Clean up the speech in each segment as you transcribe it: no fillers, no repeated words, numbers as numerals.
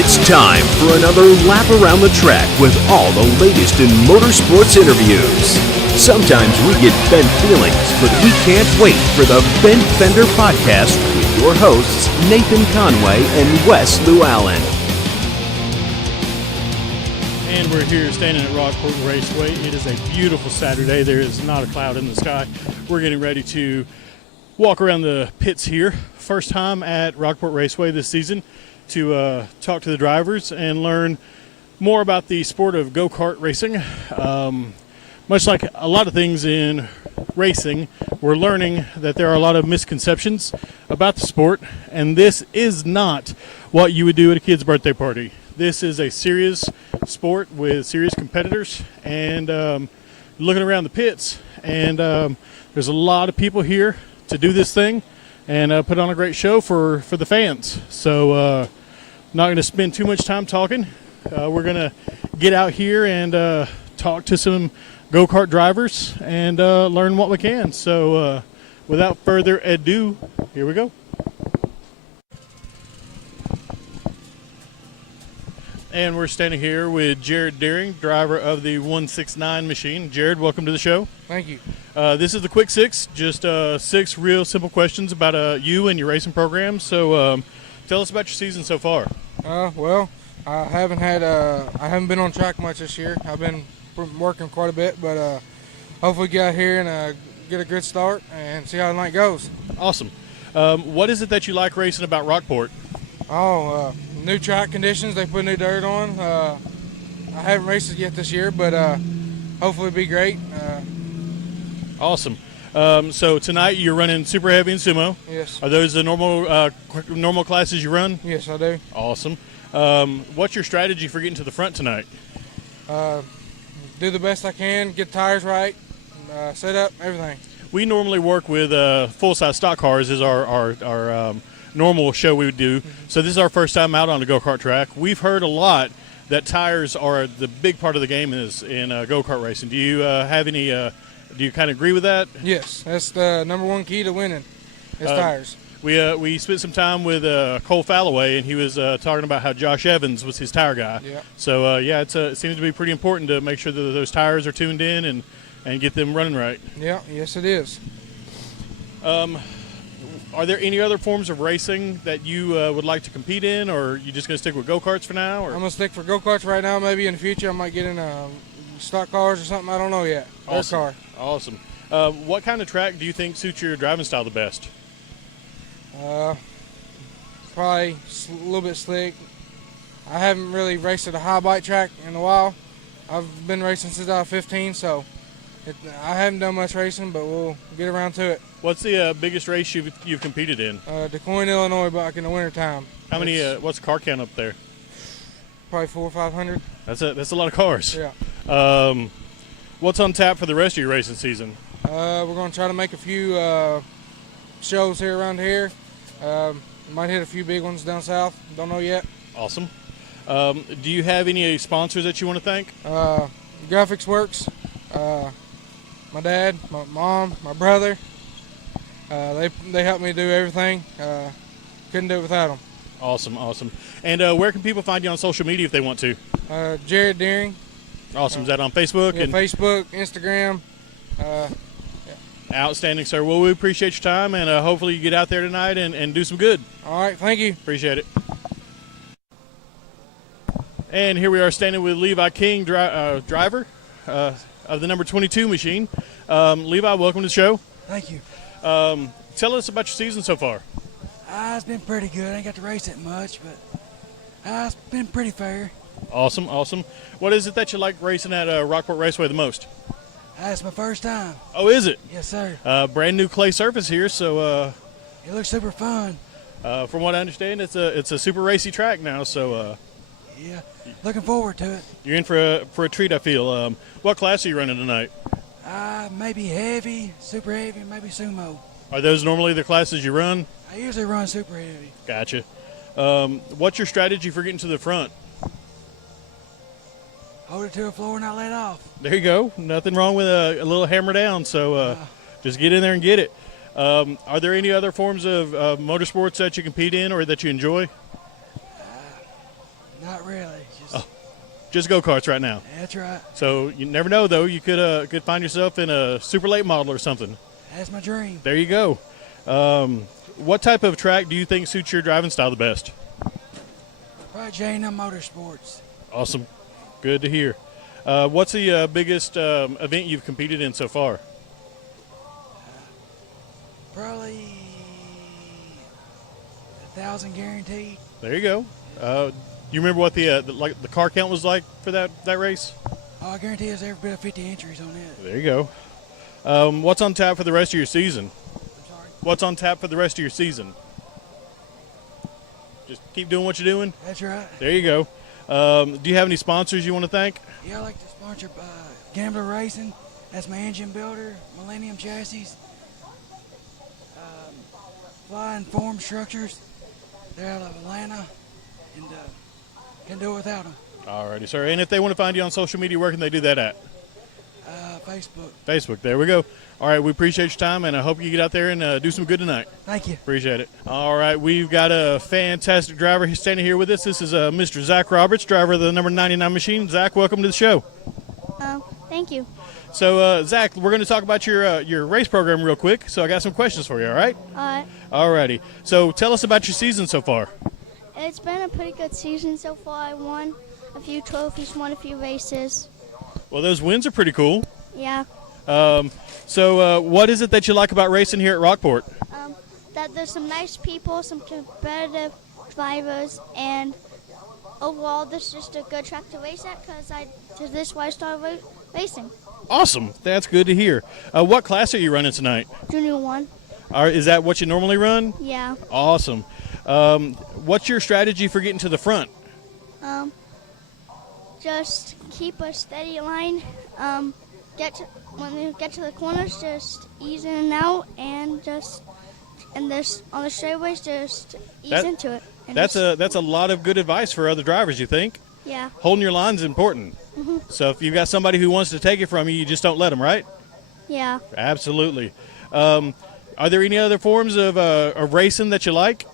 It's time for another lap around the track with all the latest in motorsports interviews. Sometimes we get bent feelings, but we can't wait for the Bent Fender Podcast with your hosts, Nathan Conway and Wes Llewellyn. And we're here standing at Rockport Raceway. It is a beautiful Saturday. There is not a cloud in the sky. We're getting ready to walk around the pits here. First time at Rockport Raceway this season to talk to the drivers and learn more about the sport of go-kart racing. Much like a lot of things in racing, we're learning that there are a lot of misconceptions about the sport, and this is not what you would do at a kid's birthday party. This is a serious sport with serious competitors, and looking around the pits, and there's a lot of people here to do this thing and put on a great show for the fans. So not going to spend too much time talking. We're going to get out here and talk to some go-kart drivers and learn what we can. So without further ado, here we go. And we're standing here with Jared Deering, driver of the 169 machine. Jared, welcome to the show. Thank you. This is the Quick Six, just 6 real simple questions about you and your racing program. So tell us about your season so far. Well, I haven't been on track much this year. I've been working quite a bit, but hopefully get out here and get a good start and see how the night goes. Awesome. What is it that you like racing about Rockport? New track conditions. They put new dirt on. I haven't raced it yet this year, but hopefully it'll be great. Awesome. So tonight you're running super heavy and sumo. Yes. Are those the normal classes you run? Yes, I do. Awesome. What's your strategy for getting to the front tonight? Do the best I can, get tires right, set up, everything. We normally work with full-size stock cars is our normal show we would do. So this is our first time out on a go-kart track. We've heard a lot that tires are the big part of the game is in go-kart racing. Do you have any? Do you kind of agree with that? Yes, that's the number one key to winning. Is tires. We spent some time with Cole Falloway, and he was talking about how Josh Evans was his tire guy. Yeah. So it seems to be pretty important to make sure that those tires are tuned in and get them running right. Yeah. Yes, it is. Are there any other forms of racing that you would like to compete in, or are you just going to stick with go-karts for now? Or? I'm going to stick for go-karts right now. Maybe in the future I might get in stock cars or something. I don't know yet. Awesome. Car. Awesome. What kind of track do you think suits your driving style the best? Probably a little bit slick. I haven't really raced at a high bike track in a while. I've been racing since I was 15, so I haven't done much racing, but we'll get around to it. What's the biggest race you've competed in? Des Moines, Illinois, back in the wintertime. How many? What's the car count up there? Probably 400 or 500. That's a lot of cars. Yeah. What's on tap for the rest of your racing season? We're going to try to make a few shows here around here. Might hit a few big ones down south. Don't know yet. Awesome. Do you have any sponsors that you want to thank? Graphics Works. My dad, my mom, my brother. They helped me do everything. Couldn't do it without them. Awesome. And where can people find you on social media if they want to? Jared Deering. Awesome. Is that on Facebook? Yeah, Facebook, Instagram. Yeah. Outstanding, sir. Well, we appreciate your time, and hopefully you get out there tonight and do some good. All right, thank you. Appreciate it. And here we are standing with Levi King, driver of the number 22 machine. Levi, welcome to the show. Thank you. Tell us about your season so far. It's been pretty good. I ain't got to race that much, but it's been pretty fair. Awesome. What is it that you like racing at Rockport Raceway the most? It's my first time. Oh, is it? Yes, sir. Brand new clay surface here, so it looks super fun. From what I understand, it's a super racy track now, so yeah, looking forward to it. You're in for a treat, I feel. What class are you running tonight? Maybe heavy, super heavy, maybe sumo. Are those normally the classes you run? I usually run super heavy. Gotcha. What's your strategy for getting to the front? Hold it to the floor and not let off. There you go. Nothing wrong with a little hammer down, so just get in there and get it. Are there any other forms of motorsports that you compete in or that you enjoy? really. Just go-karts right now. That's right. So you never know, though. You could find yourself in a super late model or something. That's my dream. There you go. What type of track do you think suits your driving style the best? Probably J&M Motorsports. Awesome. Good to hear. What's the biggest event you've competed in so far? Probably 1,000 guaranteed. There you go. You remember what the car count was like for that race? Oh, I guarantee there's every bit of 50 entries on it. There you go. What's on tap for the rest of your season? I'm sorry. What's on tap for the rest of your season? Just keep doing what you're doing. That's right. There you go. Do you have any sponsors you want to thank? Yeah, I like to sponsor Gambler Racing. That's my engine builder. Millennium Chassis. Flying Form Structures. They're out of Atlanta. And can do it without them. Alrighty, sir. And if they want to find you on social media, where can they do that at? Facebook. Facebook. There we go. All right, we appreciate your time, and I hope you get out there and do some good tonight. Thank you. Appreciate it. All right, we've got a fantastic driver standing here with us. This is Mr. Zach Roberts, driver of the number 99 machine. Zach, welcome to the show. Thank you. So, Zach, we're going to talk about your race program real quick. So I got some questions for you, all right? All right. All righty. So tell us about your season so far. It's been a pretty good season so far. I won a few trophies, won a few races. Well, those wins are pretty cool. Yeah. So what is it that you like about racing here at Rockport? That there's some nice people, some competitive drivers, and overall this is just a good track to race at because this is why I started racing. Awesome. That's good to hear. What class are you running tonight? Junior 1. Is that what you normally run? Yeah. Awesome. What's your strategy for getting to the front? Just keep a steady line. When you get to the corners, just ease in and out, and on the straightaways, just ease into it. And that's a lot of good advice for other drivers, you think? Yeah. Holding your line is important. Mm-hmm. So if you've got somebody who wants to take it from you, you just don't let them, right? Yeah. Absolutely. Are there any other forms of racing that you like?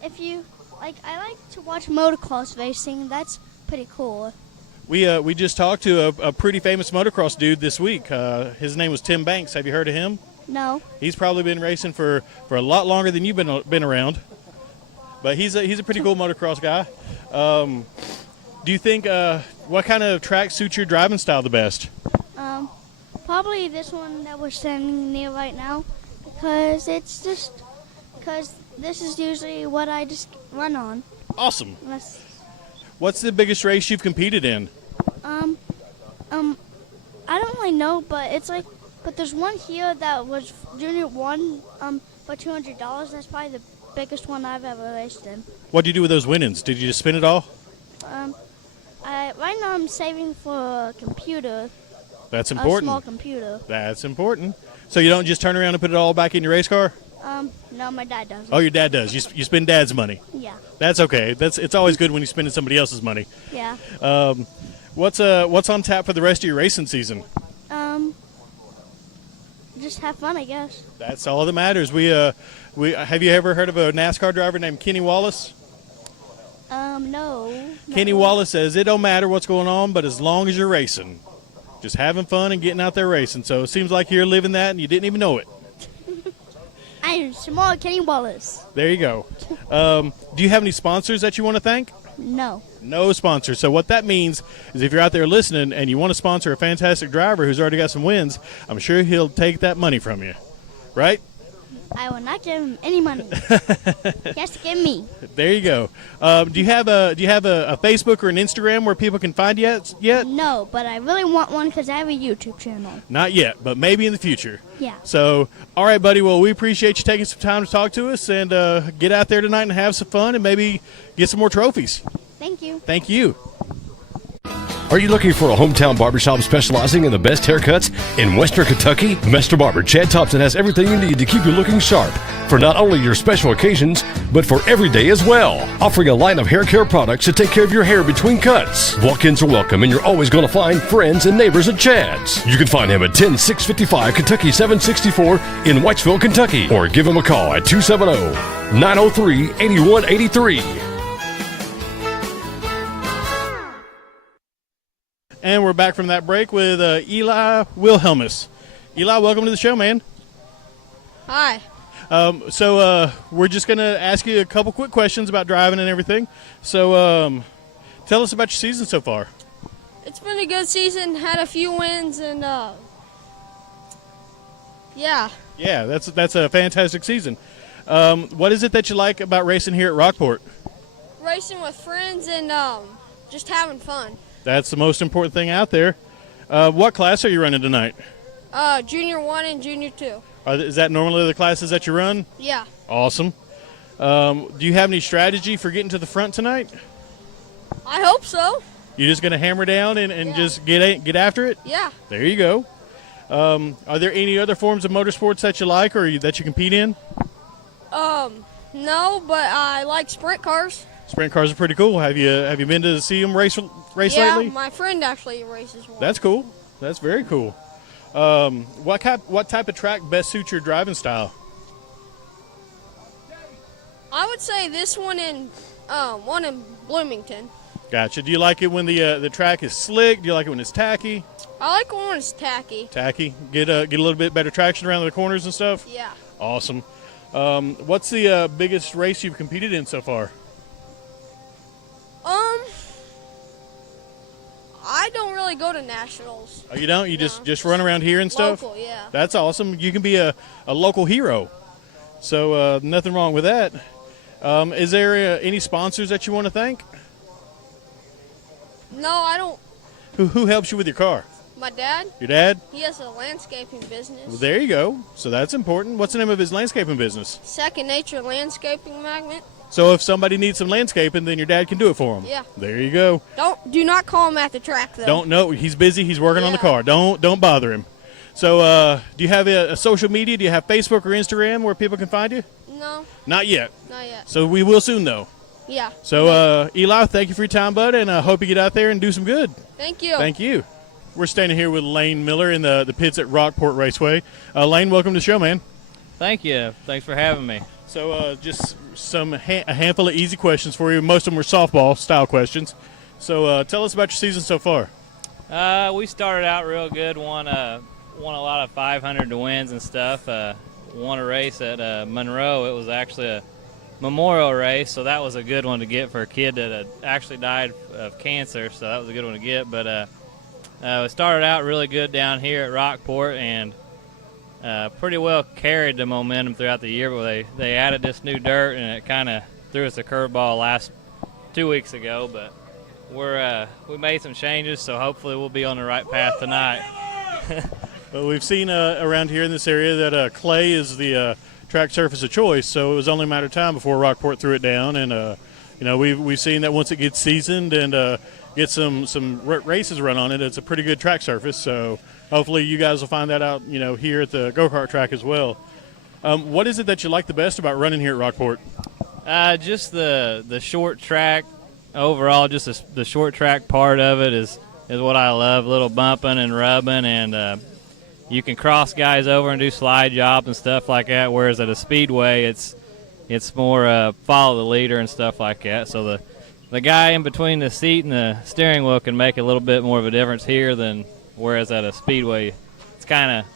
If you like, I like to watch motocross racing. That's pretty cool. We just talked to a pretty famous motocross dude this week. His name was Tim Banks. Have you heard of him? No. He's probably been racing for a lot longer than you've been around. But he's a pretty cool motocross guy. Do you think what kind of track suits your driving style the best? Probably this one that we're standing near right now, because this is usually what I just run on. Awesome. What's the biggest race you've competed in? I don't really know, but there's one here that was Junior 1 for $200. That's probably the biggest one I've ever raced in. What do you do with those winnings? Did you just spin it all? Right now I'm saving for a computer. That's important. A small computer. That's important. So you don't just turn around and put it all back in your race car? No, my dad does. Oh, your dad does. You spend dad's money. Yeah. That's okay. It's always good when you're spending somebody else's money. Yeah. What's on tap for the rest of your racing season? Just have fun, I guess. That's all that matters. We have you ever heard of a NASCAR driver named Kenny Wallace? No. Kenny Wallace says it don't matter what's going on, but as long as you're racing, just having fun and getting out there racing. So it seems like you're living that and you didn't even know it. I'm small Kenny Wallace. There you go. Do you have any sponsors that you want to thank? No. No sponsors. So what that means is if you're out there listening and you want to sponsor a fantastic driver who's already got some wins, I'm sure he'll take that money from you. Right? I will not give him any money. He has to give me. There you go. Do you have a Facebook or an Instagram where people can find you yet? No, but I really want one because I have a YouTube channel. Not yet, but maybe in the future. Yeah. So, all right, buddy. Well, we appreciate you taking some time to talk to us and get out there tonight and have some fun and maybe get some more trophies. Thank you. Thank you. Are you looking for a hometown barbershop specializing in the best haircuts in Western Kentucky? Master Barber Chad Thompson has everything you need to keep you looking sharp for not only your special occasions, but for every day as well. Offering a line of hair care products to take care of your hair between cuts. Walk-ins are welcome, and you're always going to find friends and neighbors at Chad's. You can find him at 10655 Kentucky 764 in Whitesville, Kentucky, or give him a call at 270-903-8183. And we're back from that break with Eli Wilhelmus. Eli, welcome to the show, man. Hi. So we're just going to ask you a couple quick questions about driving and everything. So tell us about your season so far. It's been a good season. Had a few wins, and yeah. Yeah, that's a fantastic season. What is it that you like about racing here at Rockport? Racing with friends and just having fun. That's the most important thing out there. What class are you running tonight? Junior 1 and Junior 2. Is that normally the classes that you run? Yeah. Awesome. Do you have any strategy for getting to the front tonight? I hope so. You're just going to hammer down and Yeah. just get after it? Yeah. There you go. Are there any other forms of motorsports that you like or that you compete in? No, but I like sprint cars. Sprint cars are pretty cool. Have you been to see them race Yeah, lately? my friend actually races one. That's cool. That's very cool. What type of track best suits your driving style? I would say this one in Bloomington. Gotcha. Do you like it when the track is slick? Do you like it when it's tacky? I like when it's tacky. Tacky. Get a little bit better traction around the corners and stuff? Yeah. Awesome. What's the biggest race you've competed in so far? I don't really go to nationals. Oh, you don't? You just run around here and stuff? Local, yeah. That's awesome. You can be a local hero. So nothing wrong with that. Is there any sponsors that you want to thank? No, I don't. Who helps you with your car? My dad, Your dad? he has a landscaping business. Well, there you go. So that's important. What's the name of his landscaping business? Second Nature Landscaping Magnet. So if somebody needs some landscaping, then your dad can do it for them. Yeah. There you go. Do not call him at the track though. Don't know. He's busy. He's working on the Yeah. car. Don't bother him. So do you have a social media? Do you have Facebook or Instagram where people can find you? No, Not yet. not yet. So we will soon, though. Yeah. So Eli, thank you for your time, bud, and I hope you get out there and do some good. Thank you. Thank you. We're standing here with Lane Miller in the pits at Rockport Raceway. Lane, welcome to the show, man. Thank you. Thanks for having me. So just a handful of easy questions for you. Most of them were softball-style questions. So tell us about your season so far. We started out real good. Won a lot of 500 to wins and stuff. Won a race at Monroe. It was actually a memorial race, so that was a good one to get for a kid that had actually died of cancer. So that was a good one to get. But we started out really good down here at Rockport and pretty well carried the momentum throughout the year. But they added this new dirt, and it kind of threw us a curveball last 2 weeks ago. But we made some changes, so hopefully we'll be on the right path tonight. Well, we've seen around here in this area that clay is the track surface of choice, so it was only a matter of time before Rockport threw it down. And we've seen that once it gets seasoned and get some races run on it, it's a pretty good track surface. So hopefully you guys will find that out, here at the go-kart track as well. What is it that you like the best about running here at Rockport? Just the short track overall. Just the short track part of it is what I love. A little bumping and rubbing, and you can cross guys over and do slide jobs and stuff like that. Whereas at a speedway, it's more follow the leader and stuff like that. So the guy in between the seat and the steering wheel can make a little bit more of a difference here than whereas at a speedway, it's kind of,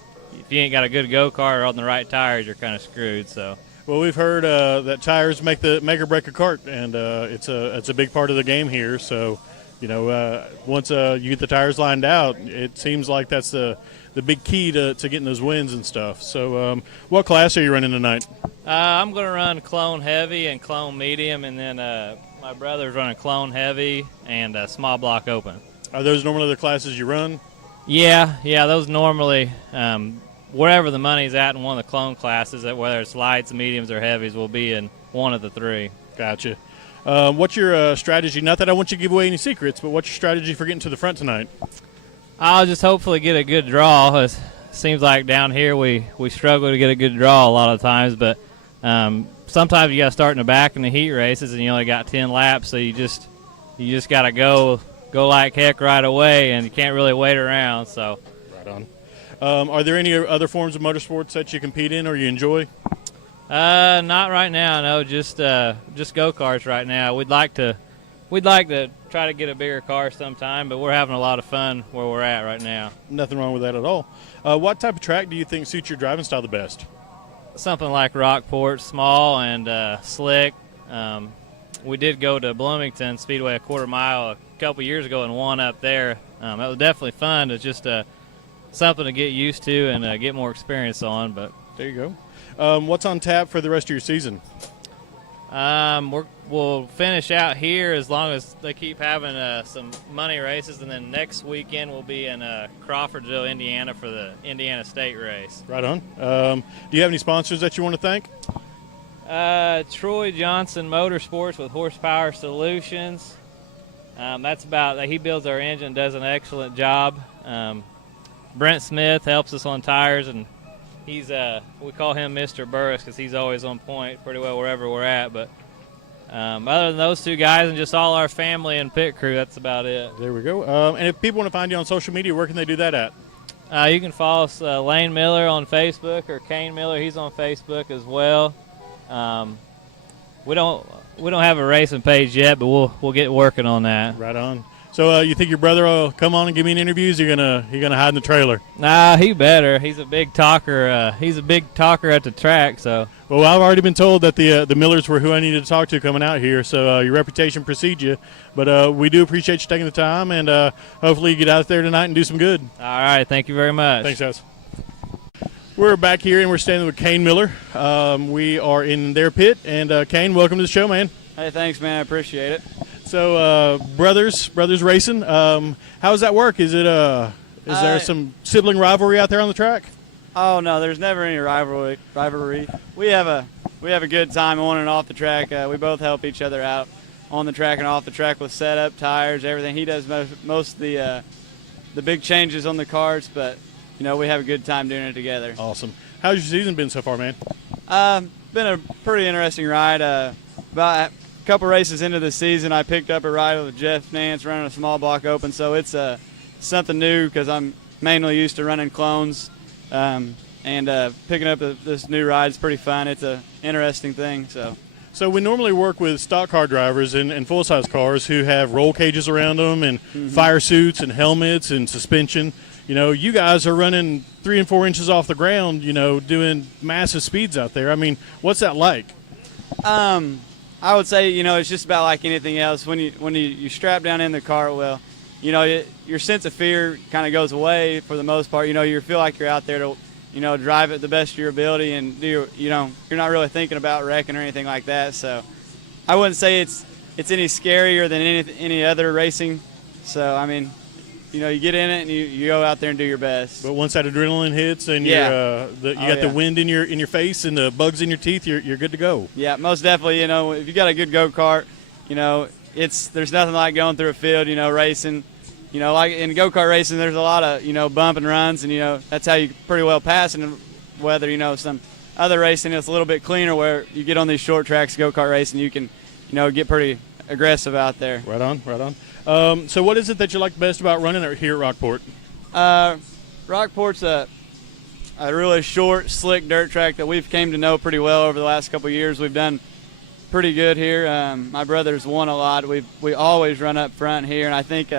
if you ain't got a good go-kart or on the right tires, you're kind of screwed. So. Well, we've heard that tires make or break a kart, and it's a big part of the game here. So, once you get the tires lined out, it seems like that's the big key to getting those wins and stuff. So, what class are you running tonight? I'm going to run clone heavy and clone medium, and then my brother's running clone heavy and small block open. Are those normally the classes you run? Yeah, those normally, wherever the money's at in one of the clone classes, that whether it's lights, mediums, or heavies, will be in one of the three. Gotcha. What's your strategy? Not that I want you to give away any secrets, but what's your strategy for getting to the front tonight? I'll just hopefully get a good draw. It seems like down here we struggle to get a good draw a lot of times, but sometimes you got to start in the back in the heat races, and you only got 10 laps, so you just got to go like heck right away, and you can't really wait around. So. Right on. Are there any other forms of motorsports that you compete in or you enjoy? Not right now. No, just go-karts right now. We'd like to try to get a bigger car sometime, but we're having a lot of fun where we're at right now. Nothing wrong with that at all. What type of track do you think suits your driving style the best? Something like Rockport, small and slick. We did go to Bloomington Speedway a quarter mile a couple years ago and won up there. That was definitely fun. It's just something to get used to and get more experience on. But there you go. What's on tap for the rest of your season? We'll finish out here as long as they keep having some money races, and then next weekend we'll be in Crawfordsville, Indiana for the Indiana State race. Right on. Do you have any sponsors that you want to thank? Troy Johnson Motorsports with Horsepower Solutions. That's about he builds our engine, does an excellent job. Brent Smith helps us on tires, and he's we call him Mr. Burris because he's always on point pretty well wherever we're at. But other than those two guys and just all our family and pit crew, that's about it. There we go. And if people want to find you on social media, where can they do that at? You can follow us, Lane Miller on Facebook, or Cain Miller. He's on Facebook as well. We don't have a racing page yet, but we'll get working on that. Right on. So you think your brother will come on and give me an interview? Is he gonna hide in the trailer? Nah, he better. He's a big talker. He's a big talker at the track. So. Well, I've already been told that the Millers were who I needed to talk to coming out here. So your reputation precedes you. But we do appreciate you taking the time, and hopefully you get out there tonight and do some good. All right. Thank you very much. Thanks, guys. We're back here, and we're standing with Cain Miller. We are in their pit, and Cain, welcome to the show, man. Hey, thanks, man. I appreciate it. So, brothers racing. How does that work? Is there some sibling rivalry out there on the track? Oh no, there's never any rivalry. We have a good time on and off the track. We both help each other out on the track and off the track with setup, tires, everything. He does most of the big changes on the cars, but we have a good time doing it together. Awesome. How's your season been so far, man? Been a pretty interesting ride. About a couple races into the season, I picked up a ride with Jeff Nance running a small block open, so it's something new because I'm mainly used to running clones, and picking up this new ride is pretty fun. It's an interesting thing. So we normally work with stock car drivers and full-size cars who have roll cages around them and fire suits and helmets and suspension. You guys are running 3 and 4 inches off the ground, doing massive speeds out there. I mean, what's that like? I would say, it's just about like anything else. When you strap down in the car, well, your sense of fear kind of goes away for the most part. You feel like you're out there to, drive at the best of your ability, and you're not really thinking about wrecking or anything like that. So I wouldn't say it's any scarier than any other racing. So, I mean, you get in it and you go out there and do your best. But once that adrenaline hits and you got the wind in your face and the bugs in your teeth, you're good to go. Yeah, most definitely. If you got a good go-kart, there's nothing like going through a field, racing. Like in go-kart racing, there's a lot of bump and runs, and that's how you pretty well pass. And whether some other racing, it's a little bit cleaner where you get on these short tracks, go-kart racing, you can get pretty aggressive out there. Right on. So what is it that you like best about running here at Rockport? Rockport's a really short, slick dirt track that we've came to know pretty well over the last couple of years. We've done pretty good here. My brother's won a lot. We always run up front here, and I think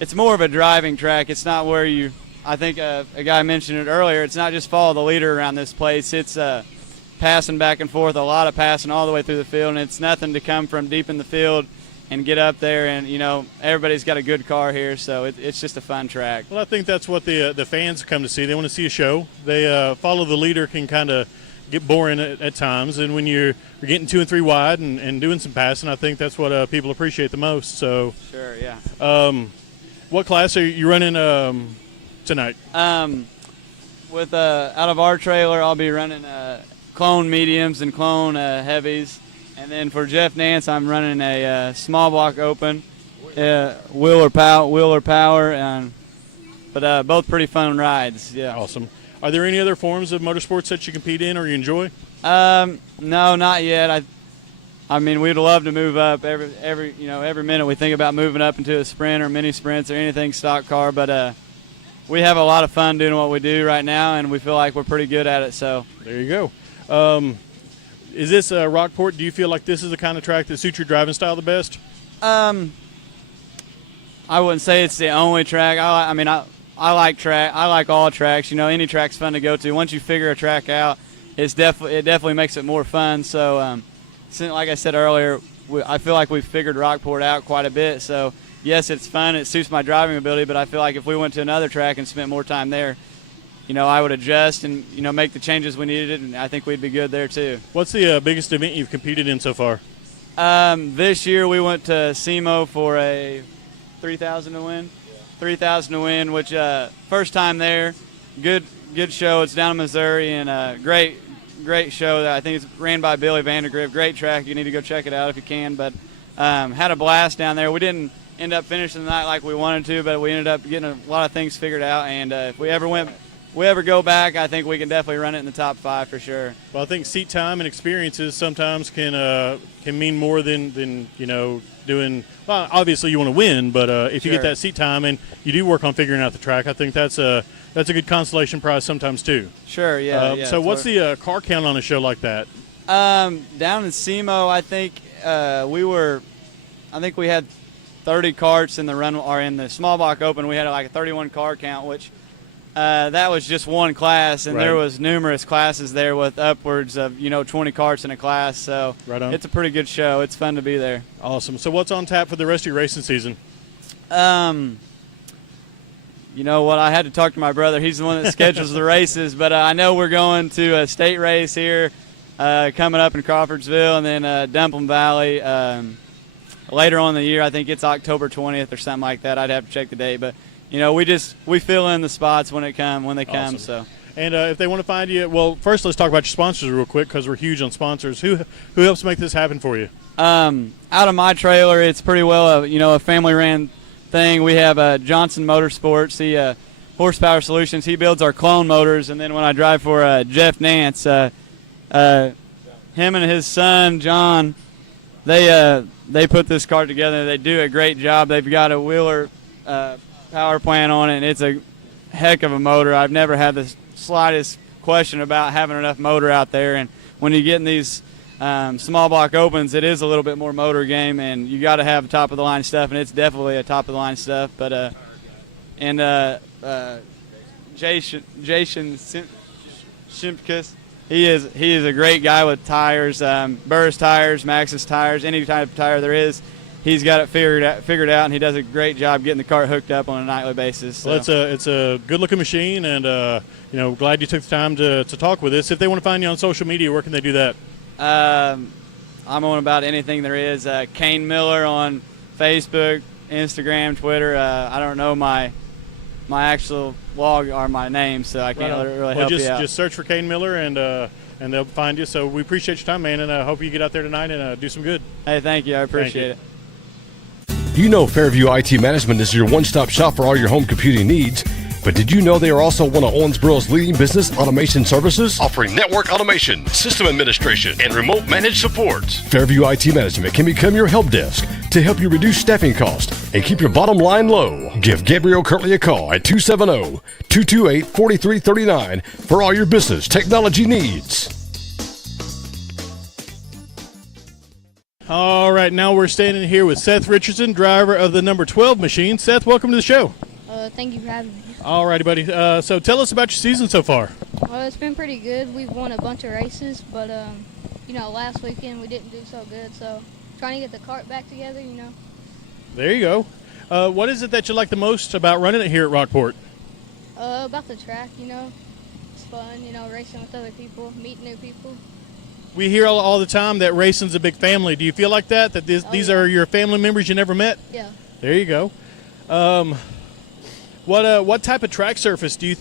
it's more of a driving track. It's not where I think a guy mentioned it earlier, it's not just follow the leader around this place. It's passing back and forth, a lot of passing all the way through the field, and it's nothing to come from deep in the field and get up there, and everybody's got a good car here, so it's just a fun track. Well, I think that's what the fans come to see. They want to see a show. They follow the leader can kind of get boring at times, and when you're getting 2 and 3 wide and doing some passing, I think that's what people appreciate the most. So sure, yeah. What class are you running tonight? With out of our trailer, I'll be running clone mediums and clone heavies. And And then for Jeff Nance, I'm running a small block open, wheel or power, but both pretty fun rides. Yeah. Awesome. Are there any other forms of motorsports that you compete in or you enjoy? No, not yet. I mean, we'd love to move up every minute. We think about moving up into a sprint or mini sprints or anything stock car, but we have a lot of fun doing what we do right now, and we feel like we're pretty good at it. So there you go. Is this Rockport? Do you feel like this is the kind of track that suits your driving style the best? I wouldn't say it's the only track. I like track. I like all tracks. Any track's fun to go to. Once you figure a track out, it definitely makes it more fun. So, like I said earlier, I feel like we've figured Rockport out quite a bit. So, yes, it's fun. It suits my driving ability. But I feel like if we went to another track and spent more time there, I would adjust and make the changes we needed, and I think we'd be good there too. What's the biggest event you've competed in so far? This year we went to SEMO for a 3,000 to win. 3,000 to win, which first time there. Good show. It's down in Missouri, and great show. That I think it's ran by Billy Vandergriff. Great track. You need to go check it out if you can. But had a blast down there. We didn't end up finishing the night like we wanted to, but we ended up getting a lot of things figured out. And if we ever go back, I think we can definitely run it in the top 5 for sure. Well, I think seat time and experiences sometimes can mean more than doing. Well, obviously you want to win, but if you get that seat time and you do work on figuring out the track, I think that's a good consolation prize sometimes too. Sure, yeah. So what's the car count on a show like that? Down in SEMO, I think we had 30 carts in the run, or in the small block open. We had like a 31 car count, which. That was just one class, and there was numerous classes there with upwards of 20 carts in a class. So it's a pretty good show. It's fun to be there. Awesome. So what's on tap for the rest of your racing season? You know what? I had to talk to my brother. He's the one that schedules the races, but I know we're going to a state race here coming up in Crawfordsville, and then Dumpling Valley later on in the year. I think it's October 20th or something like that. I'd have to check the date, but. We fill in the spots when they come. So, and if they want to find you, well, first let's talk about your sponsors real quick because we're huge on sponsors. Who helps make this happen for you? Out of my trailer, it's pretty well a family-ran thing. We have Johnson Motorsports, the Horsepower Solutions. He builds our clone motors, and then when I drive for Jeff Nance, him and his son John, they put this car together. They do a great job. They've got a Wheeler. Power plant on it, and it's a heck of a motor. I've never had the slightest question about having enough motor out there, and when you get in these small block opens, it is a little bit more motor game, and you got to have top of the line stuff, and it's definitely a top of the line stuff. But Jason Shimkus, he is a great guy with tires, Burris tires, Maxxis tires, any type of tire there is. He's got it figured out, and he does a great job getting the cart hooked up on a nightly basis. So. Well, it's a good-looking machine, and glad you took the time to talk with us. If they want to find you on social media, where can they do that? I'm on about anything there is. Cain Miller on Facebook, Instagram, Twitter. I don't know my actual log or my name, so I can't really help you out. Just search for Cain Miller, and they'll find you. So we appreciate your time, man, and I hope you get out there tonight and do some good. Hey, thank you. I appreciate it. You know Fairview IT Management is your one-stop shop for all your home computing needs. But did you know they are also one of Owensboro's leading business automation services, offering network automation, system administration, and remote managed support? Fairview IT Management can become your help desk to help you reduce staffing costs and keep your bottom line low. Give Gabriel Kirtley a call at 270-228-4339 for all your business technology needs. All right, now we're standing here with Seth Richardson, driver of the number 12 machine. Seth, welcome to the show. Thank you for having me. All righty, buddy. So tell us about your season so far. Well, it's been pretty good. We've won a bunch of races, but, last weekend we didn't do so good, so trying to get the cart back together, There you go. What is it that you like the most about running it here at Rockport? About the track, It's fun, racing with other people, meeting new people. We hear all the time that racing's a big family. Do you feel like that? That these are your family members you never met? Yeah. There you go. What type of track surface do you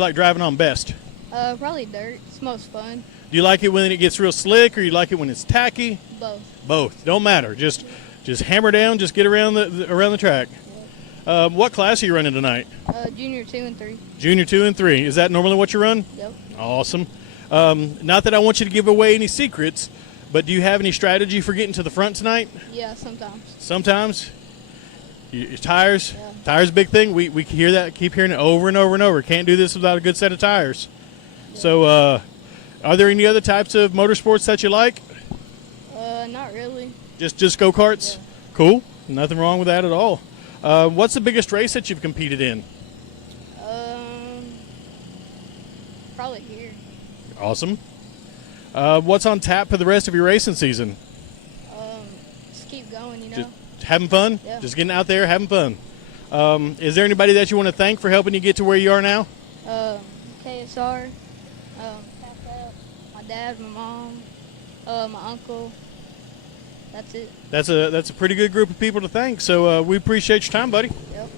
like driving on best? Probably dirt. It's most fun. Do you like it when it gets real slick, or you like it when it's tacky? Both. Both. Don't matter. Just hammer down. Just get around the track. What class are you running tonight? Junior 2 and 3. Junior 2 and 3. Is that normally what you run? Yep. Awesome. Not that I want you to give away any secrets, but do you have any strategy for getting to the front tonight? Yeah, sometimes. Sometimes. Your tires. Yeah. Tires, big thing. We hear that. Keep hearing it over and over and over. Can't do this without a good set of tires. Yeah. So, are there any other types of motorsports that you like? Not really. Just go-karts? Yeah. Cool. Nothing wrong with that at all. What's the biggest race that you've competed in? Probably here. Awesome. What's on tap for the rest of your racing season? Just keep going, you know. Just having fun? Yeah. Just getting out there, having fun. Is there anybody that you want to thank for helping you get to where you are now? KSR, my dad, my mom, my uncle. That's it. That's a pretty good group of people to thank. So we appreciate your time, buddy. Yep.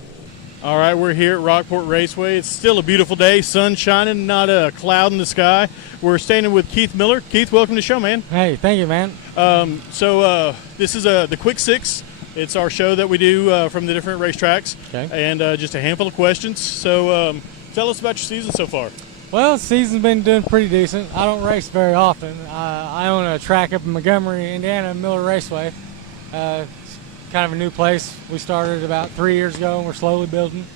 All right, we're here at Rockport Raceway. It's still a beautiful day, sun shining, not a cloud in the sky. We're standing with Keith Miller. Keith, welcome to the show, man. Hey, thank you, man. This is the Quick Six. It's our show that we do from the different racetracks, Okay. and just a handful of questions. So tell us about your season so far. Well, the season's been doing pretty decent. I don't race very often. I own a track up in Montgomery, Indiana, Miller Raceway. It's kind of a new place. We started about 3 years ago, and we're slowly building.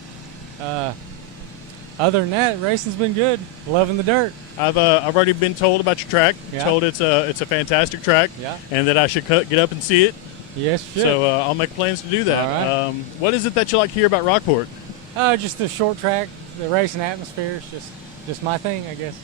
Other than that, racing's been good. Loving the dirt. I've already been told about your track. Yeah. Told it's a fantastic track, Yeah. and that I should get up and see it. Yes, you should. So I'll make plans to do that. All right. What is it that you like here about Rockport? Just the short track, the racing atmosphere is just my thing, I guess.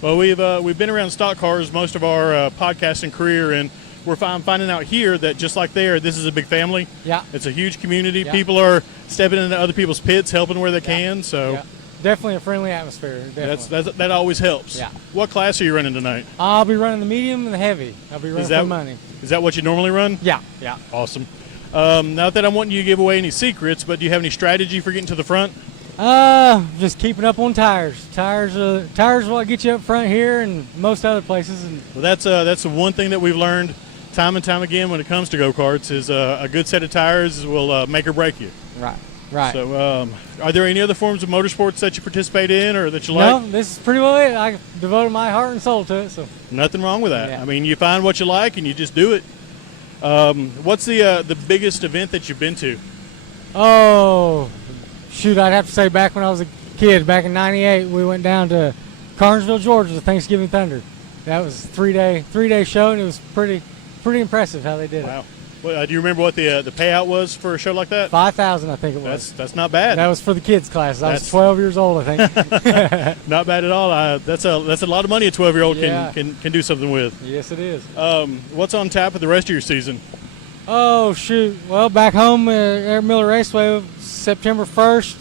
Well, we've been around stock cars most of our podcasting career, and we're finding out here that just like there, this is a big family. Yeah. It's a huge community. Yeah. People are stepping into other people's pits, helping where they can. So Yeah. Definitely a friendly atmosphere. Definitely. that always helps. Yeah. What class are you running tonight? I'll be running the medium and the heavy. I'll be running for money. Is that what you normally run? Yeah, yeah. Awesome. Not that I'm wanting you to give away any secrets, but do you have any strategy for getting to the front? Just keeping up on tires. Tires are what get you up front here and most other places. And Well, that's the one thing that we've learned time and time again when it comes to go-karts is a good set of tires will make or break you. right. So are there any other forms of motorsports that you participate in or that you like? No, this is pretty well it. I devoted my heart and soul to it. So Nothing wrong with that. Yeah. I mean, you find what you like and you just do it. What's the biggest event that you've been to? Oh, shoot, I'd have to say back when I was a kid, back in '98, we went down to Carnesville, Georgia, the Thanksgiving Thunder. That was a three-day show, and it was pretty impressive how they did Wow. Well, do you remember what the payout was for a show like that? it. 5,000, I think it was. That's not bad. That was for the kids' classes. I was That's- 12 years old, I think. Not bad at all. That's a lot of money a 12-year-old Yeah. can do something with. Yes, it is. What's on tap for the rest of your season? Oh, shoot. Well, back home at Miller Raceway, September 1st.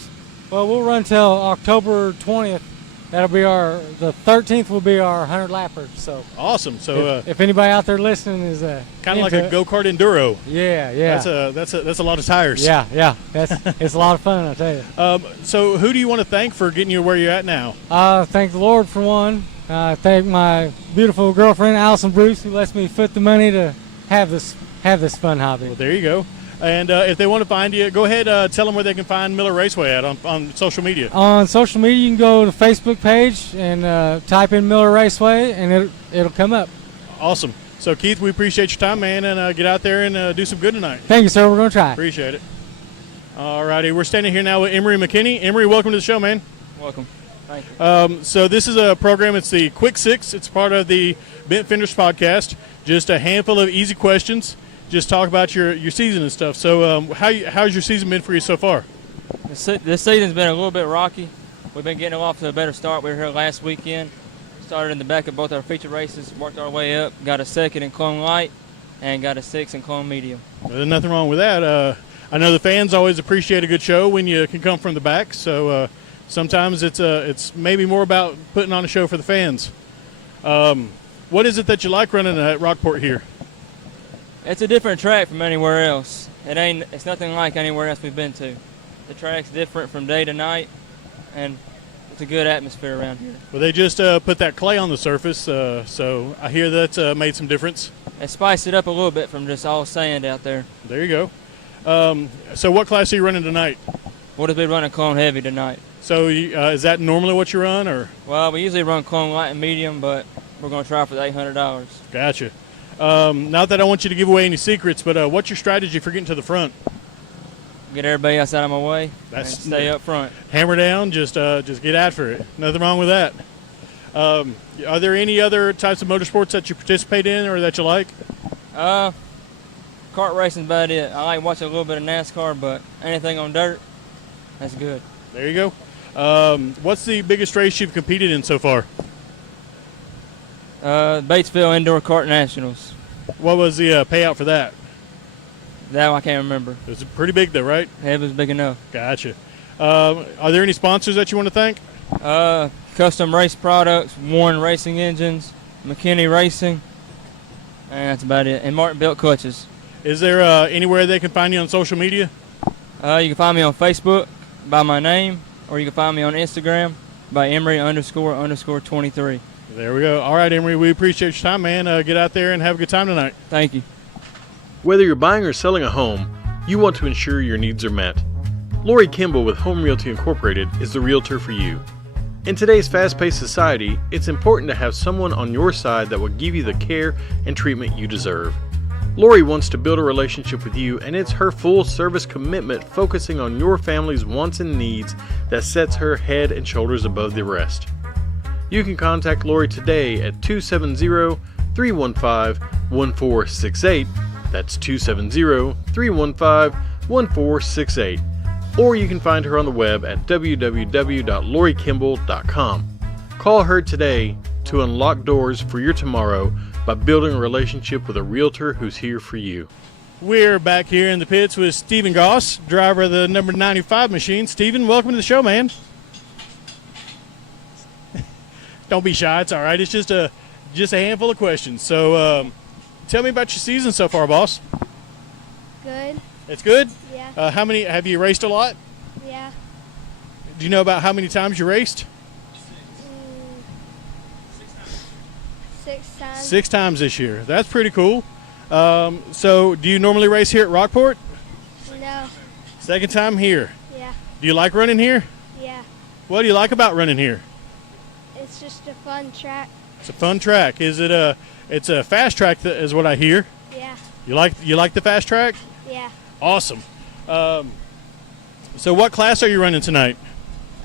Well, we'll run till October 20th. That'll be the 13th will be our 100 lapper. So Awesome. So if anybody out there listening is kind of like into a go-kart enduro. Yeah. That's a lot of tires. Yeah. It's a lot of fun, I tell you. So who do you want to thank for getting you where you're at now? Thank the Lord for one. Thank my beautiful girlfriend Allison Bruce, who lets me foot the money to have this fun hobby. Well, there you go. And if they want to find you, go ahead, tell them where they can find Miller Raceway at on social media. On social media, you can go to the Facebook page and type in Miller Raceway, and it'll come up. Awesome. So, Keith, we appreciate your time, man, and get out there and do some good tonight. Thank you, sir. We're going to try. Appreciate it. All righty. We're standing here now with Emory McKinney. Emory, welcome to the show, man. Welcome. Thank you. So this is a program. It's the Quick Six. It's part of the Bent Fenders podcast. Just a handful of easy questions. Just talk about your season and stuff. So how's your season been for you so far? This season's been a little bit rocky. We've been getting off to a better start. We were here last weekend. Started in the back of both our feature races, worked our way up, got a second in Clone Light, and got a 6th in Clone Medium. Well, there's nothing wrong with that. I know the fans always appreciate a good show when you can come from the back. So sometimes it's maybe more about putting on a show for the fans. What is it that you like running at Rockport here? It's a different track from anywhere else. It's nothing like anywhere else we've been to. The track's different from day to night, and the It's a good atmosphere around here. Well, they just put that clay on the surface, so I hear that's made some difference. It spiced it up a little bit from just all sand out there. There you go. So what class are you running tonight? We'll just be running clone heavy tonight. So is that normally what you run, or? Well, we usually run clone light and medium, but we're going to try for the $800. Gotcha. Not that I want you to give away any secrets, but what's your strategy for getting to the front? Get everybody else out of my way and stay up front. Hammer down, just get after it. Nothing wrong with that. Are there any other types of motorsports that you participate in or that you like? Kart racing's about it. I like watching a little bit of NASCAR, but anything on dirt, that's good. There you go. What's the biggest race you've competed in so far? Batesville Indoor Kart Nationals. What was the payout for that? That I can't remember. It was pretty big though, right? Yeah, it was big enough. Gotcha. Are there any sponsors that you want to thank? Custom Race Products, Warren Racing Engines, McKinney Racing, and that's about it. And Martin Built Clutches. Is there anywhere they can find you on social media? You can find me on Facebook by my name, or you can find me on Instagram by Emory__23. There we go. All right, Emory, we appreciate your time, man. Get out there and have a good time tonight. Thank you. Whether you're buying or selling a home, you want to ensure your needs are met. Lori Kimball with Home Realty Incorporated is the realtor for you. In today's fast-paced society, it's important to have someone on your side that will give you the care and treatment you deserve. Lori wants to build a relationship with you, and it's her full-service commitment focusing on your family's wants and needs that sets her head and shoulders above the rest. You can contact Lori today at 270-315-1468. That's 270-315-1468. Or you can find her on the web at www.lorikimball.com. Call her today to unlock doors for your tomorrow by building a relationship with a realtor who's here for you. We're back here in the pits with Stephen Goss, driver of the number 95 machine. Stephen, welcome to the show, man. Don't be shy. It's all right. It's just a handful of questions. So tell me about your season so far, boss. Good. It's good? Yeah. How many have you raced a lot? Yeah. Do you know about how many times you raced? 6 times. 6 times this year. That's pretty cool. So do you normally race here at Rockport? No. Second time here. Yeah. Do you like running here? Yeah. What do you like about running here? It's just a fun track. It's a fun track. Is it it's a fast track is what I hear. Yeah. You like the fast track? Yeah. Awesome. So what class are you running tonight?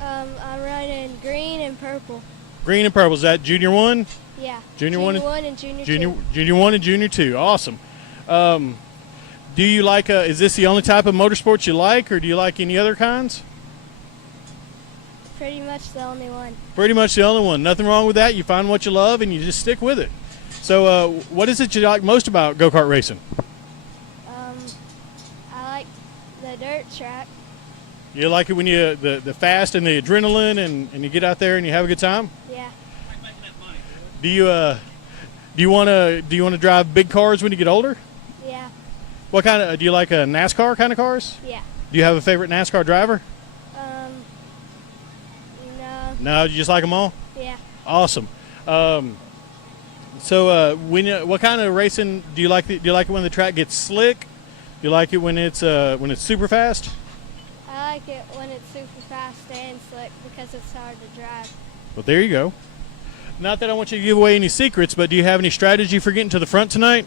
I'm running green and purple. Green and purple. Is that junior 1? Yeah. Junior 1 and junior 2. Junior 1 and junior 2. Awesome. Do you like is this the only type of motorsports you like, or do you like any other kinds? Pretty much the only one. Pretty much the only one. Nothing wrong with that. You find what you love and you just stick with it. So what is it you like most about go-kart racing? I like the dirt track. You like it when you the fast and the adrenaline and you get out there and you have a good time? Yeah. Do you want to drive big cars when you get older? Yeah. What kind of do you like NASCAR kind of cars? Yeah. Do you have a favorite NASCAR driver? No. No, you just like them all? Yeah. Awesome. So what kind of racing do you like? Do you like it when the track gets slick? Do you like it when it's super fast? I like it when it's super fast and slick because it's hard to drive. Well, there you go. Not that I want you to give away any secrets, but do you have any strategy for getting to the front tonight?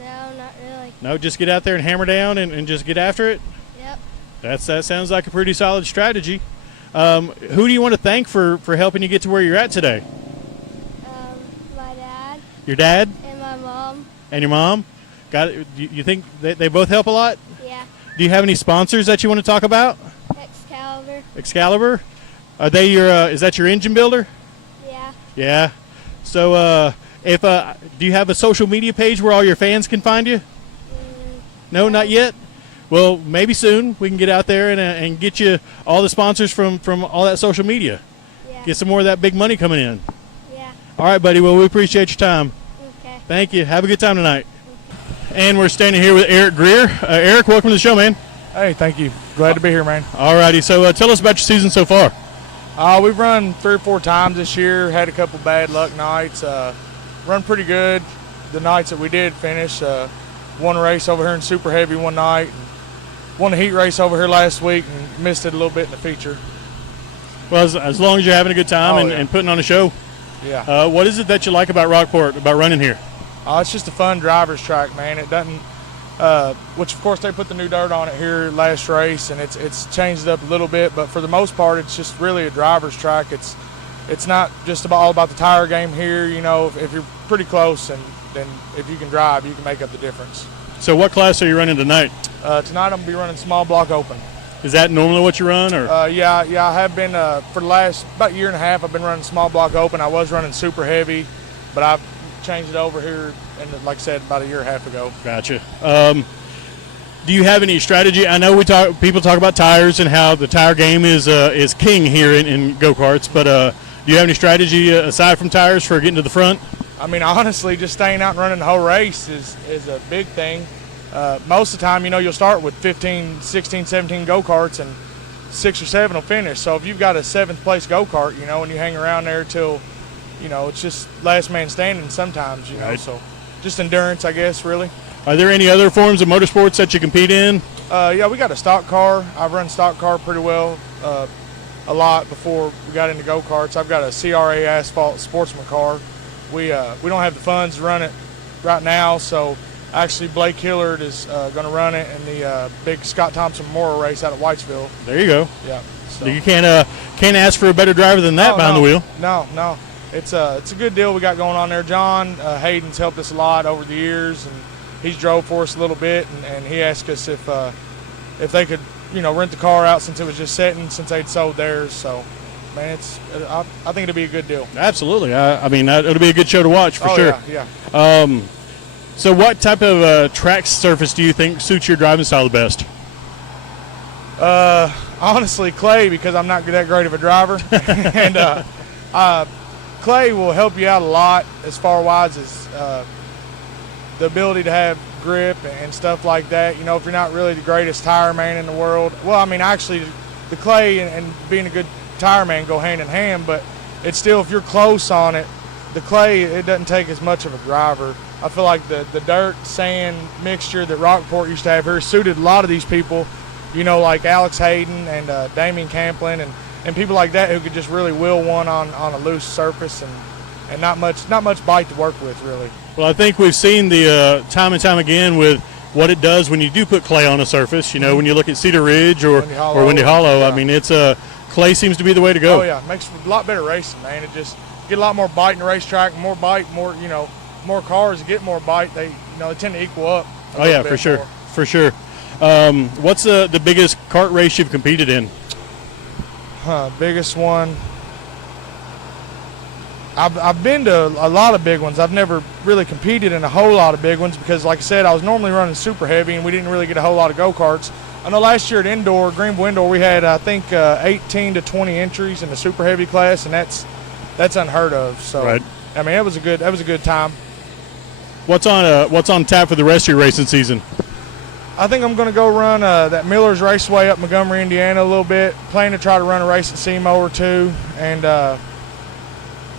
No, not really. No, just get out there and hammer down and just get after it? Yep. That sounds like a pretty solid strategy. Who do you want to thank for helping you get to where you're at today? My dad. Your dad? And my mom. And your mom? Got it. You think they both help a lot? Yeah. Do you have any sponsors that you want to talk about? Excalibur? Are they is that your engine builder? Yeah. Yeah. So do you have a social media page where all your fans can find you? No, not yet? Well, maybe soon we can get out there and get you all the sponsors from all that social media. Yeah. Get some more of that big money coming in. Yeah. All right, buddy. Well, we appreciate your time. Okay. Thank you. Have a good time tonight. And we're standing here with Eric Greer. Eric, welcome to the show, man. Hey, thank you. Glad to be here, man. All righty. So tell us about your season so far. We've run 3 or 4 times this year, had a couple bad luck nights. Run pretty good the nights that we did finish. Won a race over here in Super Heavy one night. Won a heat race over here last week and missed it a little bit in the feature. Well, as long as you're having a good time and putting on a show. Yeah. What is it that you like about Rockport, about running here? It's just a fun driver's track, man. It doesn't, which of course they put the new dirt on it here last race, and it's changed it up a little bit. But for the most part, it's just really a driver's track. It's not just all about the tire game here. You know, if you're pretty close, and then if you can drive, you can make up the difference. So what class are you running tonight? Tonight I'm gonna be running small block open. Is that normally what you run, or? Yeah, I have been for the last about year and a half. I've been running small block open. I was running super heavy, but I've changed it over here, and like I said, about a year and a half ago. Gotcha. Do you have any strategy? I know people talk about tires and how the tire game is king here in go-karts, but do you have any strategy aside from tires for getting to the front? I mean, honestly, just staying out and running the whole race is a big thing. Most of the time, you know, you'll start with 15, 16, 17 go-karts, and 6 or 7 will finish. So if you've got a 7th place go-kart, you know, and you hang around there till, you know, it's just last man standing sometimes, you know. Right. So just endurance, I guess, really. Are there any other forms of motorsports that you compete in? Yeah, we got a stock car. I've run stock car pretty well a lot before we got into go-karts. I've got a CRA asphalt sportsman car. We don't have the funds to run it right now, so actually Blake Hillard is going to run it in the big Scott Thompson Memorial race out at Whitesville. There you go. Yeah. So. You can't ask for a better driver than that behind the wheel. No. It's a good deal we got going on there. John Hayden's helped us a lot over the years, and he's drove for us a little bit, and he asked us if they could, you know, rent the car out since it was just sitting since they'd sold theirs. So, man, I think it'll be a good deal. Absolutely. I mean, it'll be a good show to watch for sure. Yeah. So what type of track surface do you think suits your driving style the best? Honestly, clay, because I'm not that great of a driver. And clay will help you out a lot as far wise as the ability to have grip and stuff like that. You know, if you're not really the greatest tire man in the world. Well, I mean, actually, the clay and being a good tire man go hand in hand, but it's still, if you're close on it, the clay, it doesn't take as much of a driver. I feel like the dirt, sand mixture that Rockport used to have here suited a lot of these people, you know, like Alex Hayden and Damian Camplin and people like that who could just really wheel one on a loose surface and not much bite to work with, really. Well, I think we've seen the time and time again with what it does when you do put clay on a surface. You know, when you look at Cedar Ridge or Windy Hollow, yeah. I mean, clay seems to be the way to go. Oh yeah, it makes a lot better racing, man. It just get a lot more bite in the racetrack, more cars get more bite. They tend to equal up. Oh yeah, for sure. What's the biggest kart race you've competed in? Biggest one. I've been to a lot of big ones. I've never really competed in a whole lot of big ones because, like I said, I was normally running super heavy and we didn't really get a whole lot of go-karts. I know last year at Greenville Indoor, we had, I think, 18 to 20 entries in the super heavy class, and that's unheard of. So, right. I mean, that was a good time. What's on tap for the rest of your racing season? I think I'm going to go run that Miller's Raceway up Montgomery, Indiana a little bit. Plan to try to run a race at SEMO or two, and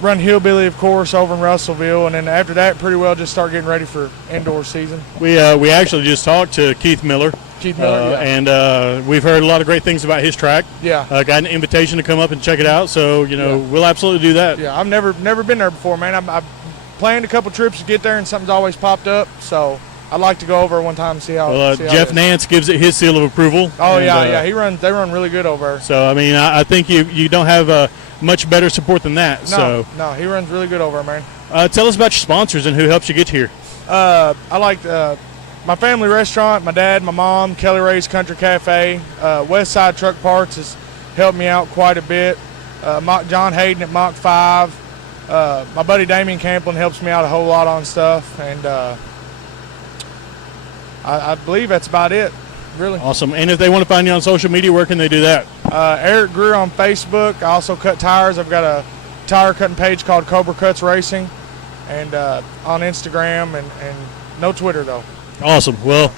run Hillbilly, of course, over in Russellville, and then after that, pretty well just start getting ready for indoor season. We actually just talked to Keith Miller. Yeah. And we've heard a lot of great things about his track. Yeah. Got an invitation to come up and check it out, so we'll absolutely do that. Yeah, I've never been there before, man. I've planned a couple trips to get there, and something's always popped up, so I'd like to go over one time and see how. Well, Jeff Nance gives it his seal of approval. Oh yeah. They run really good over there. So I mean, I think you don't have much better support than that. No, he runs really good over there, man. Tell us about your sponsors and who helps you get here. I like my family restaurant, my dad, my mom, Kelly Ray's Country Cafe. West Side Truck Parts has helped me out quite a bit. John Hayden at Mach 5. My buddy Damian Camplin helps me out a whole lot on stuff, and I believe that's about it, really. Awesome. And if they want to find you on social media, where can they do that? Eric Greer on Facebook. I also cut tires. I've got a tire cutting page called Cobra Cuts Racing, and on Instagram, and no Twitter, though. Awesome. Well,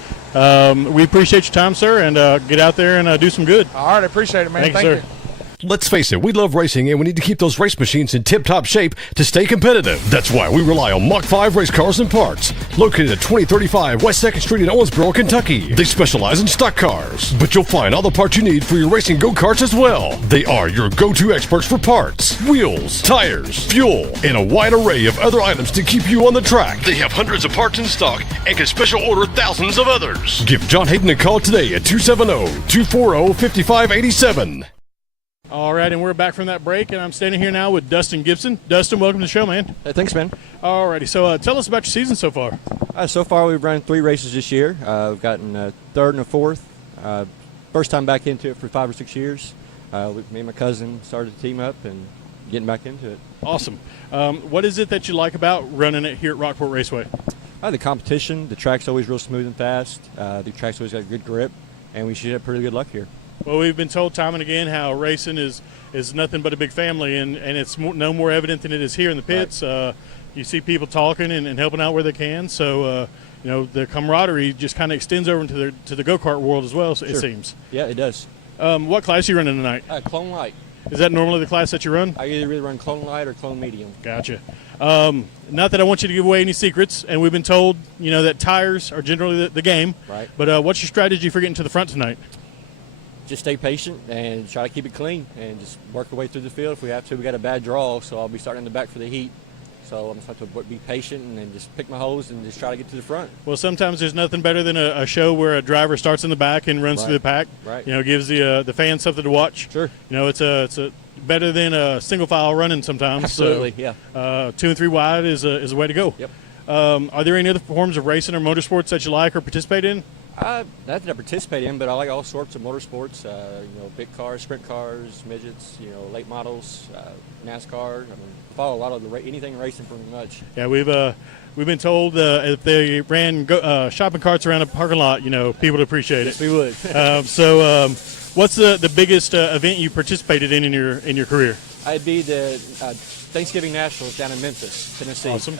we appreciate your time, sir, and get out there and do some good. All right, I appreciate it, man. Thank you, sir. Let's face it, we love racing and we need to keep those race machines in tip-top shape to stay competitive. That's why we rely on Mach 5 race cars and parts. Located at 2035 West 2nd Street in Owensboro, Kentucky. They specialize in stock cars, but you'll find all the parts you need for your racing go-karts as well. They are your go-to experts for parts, wheels, tires, fuel, and a wide array of other items to keep you on the track. They have hundreds of parts in stock and can special order thousands of others. Give John Hayden a call today at 270-240-5587. All right, and we're back from that break, and I'm standing here now with Dustin Gibson. Dustin, welcome to the show, man. Hey, thanks, man. All righty, so tell us about your season so far. So far, we've run 3 races this year. We've gotten a third and a fourth. First time back into it for 5 or 6 years. Me and my cousin started the team up and getting back into it. Awesome. What is it that you like about running it here at Rockport Raceway? The competition. The track's always real smooth and fast. The track's always got good grip, and we should have pretty good luck here. Well, we've been told time and again how racing is nothing but a big family, and it's no more evident than it is here in the pits. Right. You see people talking and helping out where they can, so the camaraderie just kind of extends over into the go-kart world as well, so sure. It seems. Yeah, it does. What class are you running tonight? Clone Light. Is that normally the class that you run? I either run Clone Light or Clone Medium. Gotcha. Not that I want you to give away any secrets, and we've been told that tires are generally the game. Right. But what's your strategy for getting to the front tonight? Just stay patient and try to keep it clean and just work our way through the field. If we have to, we got a bad draw, so I'll be starting in the back for the heat. So I'm just going to have to be patient and then just pick my hose and just try to get to the front. Well, sometimes there's nothing better than a show where a driver starts in the back and runs through the pack. Right. Gives the fans something to watch. Sure. It's a better than a single file running sometimes. Absolutely, so, yeah. 2 and 3 wide is a way to go. Yep. Are there any other forms of racing or motorsports that you like or participate in? Not that I participate in, but I like all sorts of motorsports. Big cars, sprint cars, midgets. Late models, NASCAR. Follow a lot of anything racing pretty much. Yeah, we've been told if they ran shopping carts around a parking lot, people would appreciate it. Yes, we would. What's the biggest event you participated in your career? I'd be the Thanksgiving Nationals down in Memphis, Tennessee. Awesome.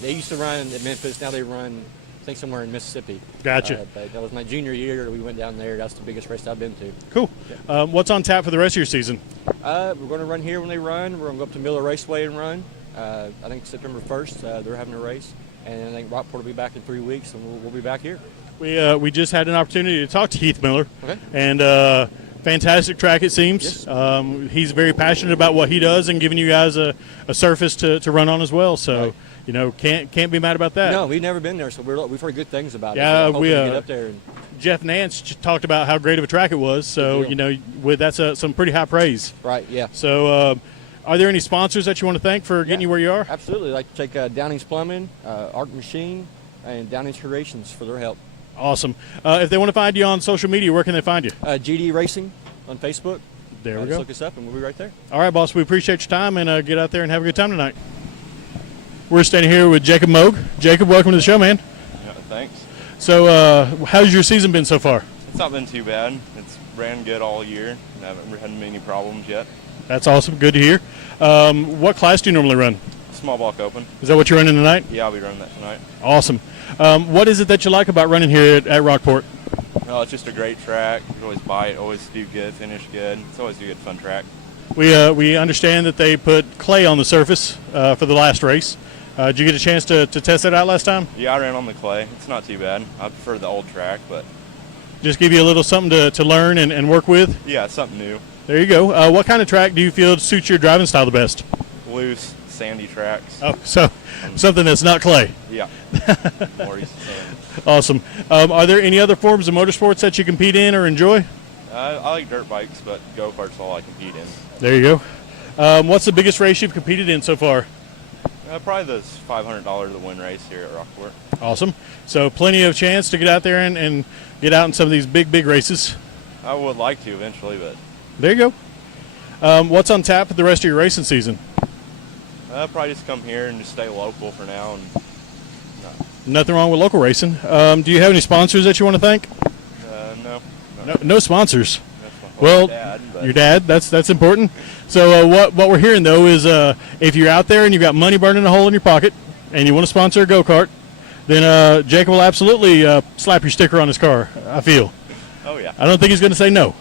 They used to run at Memphis. Now they run, I think, somewhere in Mississippi. Gotcha. But that was my junior year. We went down there. That's the biggest race I've been to. Cool. Yeah. What's on tap for the rest of your season? We're going to run here when they run. We're going to go up to Miller Raceway and run. I think September 1st they're having a race. And I think Rockport will be back in 3 weeks, and we'll be back here. We just had an opportunity to talk to Keith Miller. Okay. And fantastic track, it seems. Yes. He's very passionate about what he does and giving you guys a surface to run on as well. So, right. Can't be mad about that. No, we've never been there, so we've heard good things about it. Yeah, so we get up there. Jeff Nance talked about how great of a track it was. So, that's some pretty high praise. Right, yeah. So, are there any sponsors that you want to thank for getting you where you are? Absolutely. I'd like to take Downing's Plumbing, Arc Machine, and Downing's Creations for their help. Awesome. If they want to find you on social media, where can they find you? GD Racing on Facebook. There we go. Just look us up, and we'll be right there. All right, boss. We appreciate your time, and get out there and have a good time tonight. We're standing here with Jacob Moog. Jacob, welcome to the show, man. Yeah, thanks. So, how's your season been so far? It's not been too bad. It's ran good all year. I haven't had many problems yet. That's awesome. Good to hear. What class do you normally run? Small block open. Is that what you're running tonight? Yeah, I'll be running that tonight. Awesome. What is it that you like about running here at Rockport? It's just a great track. You can always buy it, always do good, finish good. It's always a good, fun track. We understand that they put clay on the surface for the last race. Did you get a chance to test that out last time? Yeah, I ran on the clay. It's not too bad. I prefer the old track, but... Just give you a little something to learn and work with? Yeah, it's something new. There you go. What kind of track do you feel suits your driving style the best? Loose, sandy tracks. Oh, so something that's not clay. Yeah. More easy sand. Awesome. Are there any other forms of motorsports that you compete in or enjoy? I like dirt bikes, but go-kart's all I compete in. There you go. What's the biggest race you've competed in so far? Probably the $500 the win race here at Rockport. Awesome. So plenty of chance to get out there and get out in some of these big races. I would like to eventually, but... There you go. What's on tap for the rest of your racing season? Probably just come here and just stay local for now. And Nothing wrong with local racing. Do you have any sponsors that you want to thank? No. No sponsors. Well, your dad. That's important. So what we're hearing though is if you're out there and you've got money burning a hole in your pocket and you want to sponsor a go-kart, then Jacob will absolutely slap your sticker on his car. I feel. Oh yeah. I don't think he's going to say no.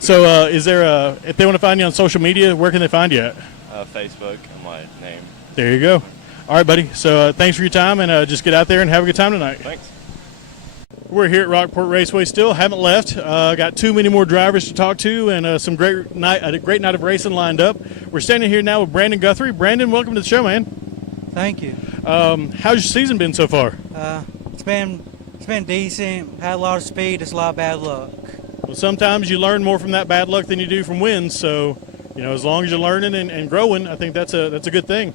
So is there if they want to find you on social media, where can they find you at? Facebook and my name. There you go. All right, buddy. So thanks for your time, and just get out there and have a good time tonight. Thanks. We're here at Rockport Raceway still. Haven't left. Got too many more drivers to talk to, and a great night of racing lined up. We're standing here now with Brandon Guthrie. Brandon, welcome to the show, man. Thank you. How's your season been so far? It's been decent. Had a lot of speed. It's a lot of bad luck. Well, sometimes you learn more from that bad luck than you do from wins. So, as long as you're learning and growing, I think that's a good thing.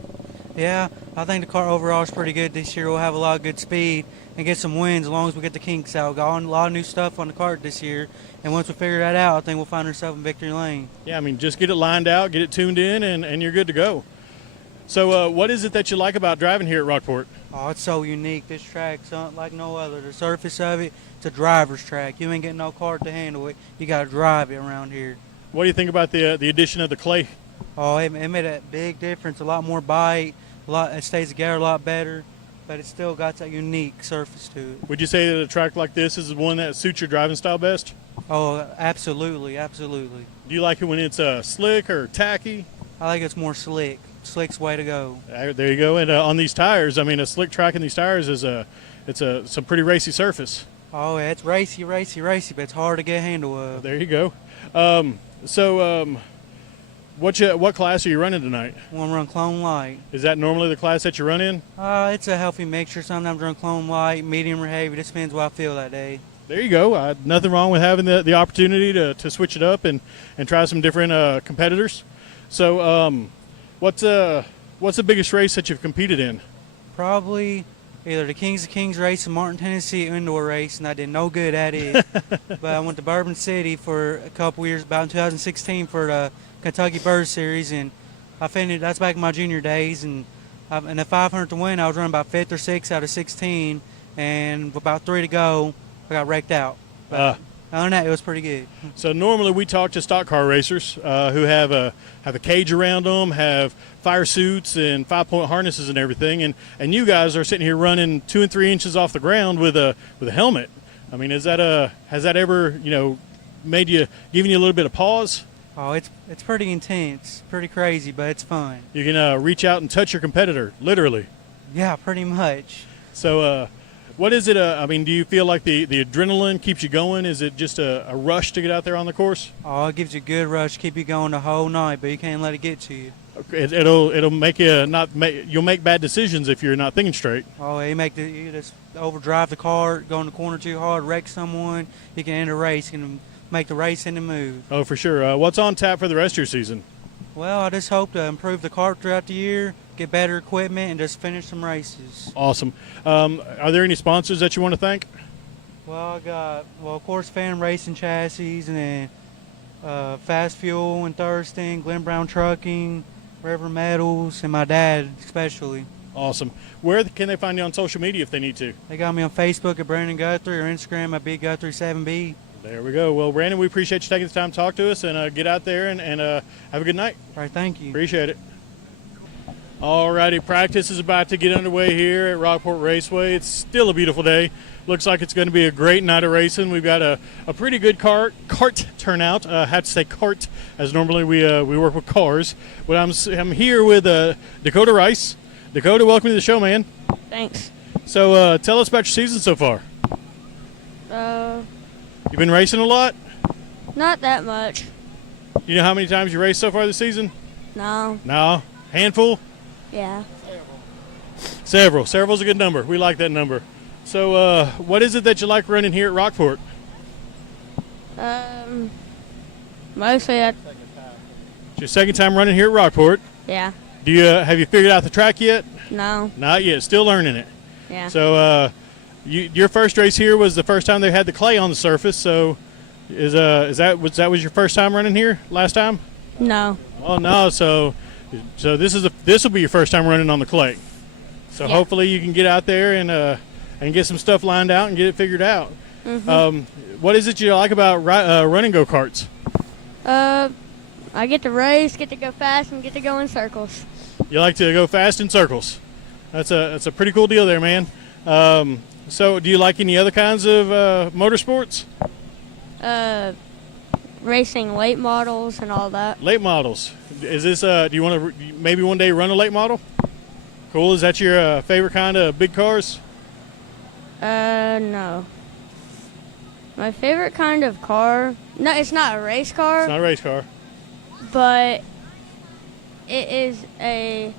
Yeah, I think the car overall is pretty good this year. We'll have a lot of good speed and get some wins as long as we get the kinks out. Got a lot of new stuff on the kart this year, and once we figure that out, I think we'll find ourselves in victory lane. Yeah, just get it lined out, get it tuned in, and you're good to go. So what is it that you like about driving here at Rockport? Oh, it's so unique. This track's like no other. The surface of it, it's a driver's track. You ain't getting no kart to handle it. You got to drive it around here. What do you think about the addition of the clay? Oh, it made a big difference. A lot more bite. It stays together a lot better, but it still got that unique surface to it. Would you say that a track like this is the one that suits your driving style best? Oh, absolutely, absolutely. Do you like it when it's slick or tacky? I like it's more slick. Slick's way to go. There you go. And on these tires, a slick track in these tires is some pretty racy surface. Oh, yeah, it's racy, but it's hard to get a handle of. There you go. What class are you running tonight? I'm going to run Clone Light. Is that normally the class that you run in? It's a healthy mixture. Sometimes I run Clone Light, medium or heavy. It just depends what I feel that day. There you go. Nothing wrong with having the opportunity to switch it up and try some different competitors. So what's the biggest race that you've competed in? Probably either the Kings of Kings race in Martin, Tennessee indoor race, and I did no good at it. But I went to Bourbon City for a couple years, about in 2016 for the Kentucky Bird Series, and I finished. That's back in my junior days, and in the 500 to win, I was running about 5th or 6th out of 16, and with about 3 to go, I got wrecked out. But other than that, it was pretty good. So normally we talk to stock car racers who have a cage around them, have fire suits and 5-point harnesses and everything, and you guys are sitting here running 2 and 3 inches off the ground with a helmet. Has that ever given you a little bit of pause? Oh, it's pretty intense, pretty crazy, but it's fun. You can reach out and touch your competitor, literally. Yeah, pretty much. So what is it? Do you feel like the adrenaline keeps you going? Is it just a rush to get out there on the course? Oh, it gives you a good rush, keep you going the whole night, but you can't let it get to you. It'll make you you'll make bad decisions if you're not thinking straight. Oh, you just overdrive the car, go in the corner too hard, wreck someone. You can end a race, you can make the race and the move. Oh, for sure. What's on tap for the rest of your season? Well, I just hope to improve the kart throughout the year, get better equipment, and just finish some races. Awesome. Are there any sponsors that you want to thank? Well, of course, Phantom Racing Chassis, and then Fast Fuel and Thurston, Glenn Brown Trucking, River Metals, and my dad especially. Awesome. Where can they find you on social media if they need to? They got me on Facebook at Brandon Guthrie or Instagram at BigGuthrie7B. There we go. Well, Brandon, we appreciate you taking the time to talk to us, and get out there and have a good night. All right, thank you. Appreciate it. All righty, practice is about to get underway here at Rockport Raceway. It's still a beautiful day. Looks like it's going to be a great night of racing. We've got a pretty good kart turnout. I have to say kart, as normally we work with cars. But I'm here with Dakota Rice. Dakota, welcome to the show, man. Thanks. So tell us about your season so far. You've been racing a lot? Not that much. You know how many times you raced so far this season? No. No? Handful? Yeah. Several. Several's a good number. We like that number. So what is it that you like running here at Rockport? Mostly It's your second time running here at Rockport. Yeah. Have you figured out the track yet? No. Not yet. Still learning it. Yeah. So your first race here was the first time they had the clay on the surface. So was that your first time running here last time? No. Oh no. So this will be your first time running on the clay. So yeah. Hopefully you can get out there and get some stuff lined out and get it figured out. Mm-hmm. What is it you like about running go-karts? I get to race, get to go fast, and get to go in circles. You like to go fast in circles. That's a pretty cool deal there, man. So do you like any other kinds of motorsports? racing late models and all that. Late models. Is this? Do you want to maybe one day run a late model? Cool. Is that your favorite kind of big cars? No. My favorite kind of car. No, it's not a race car. It's not a race car. But it is a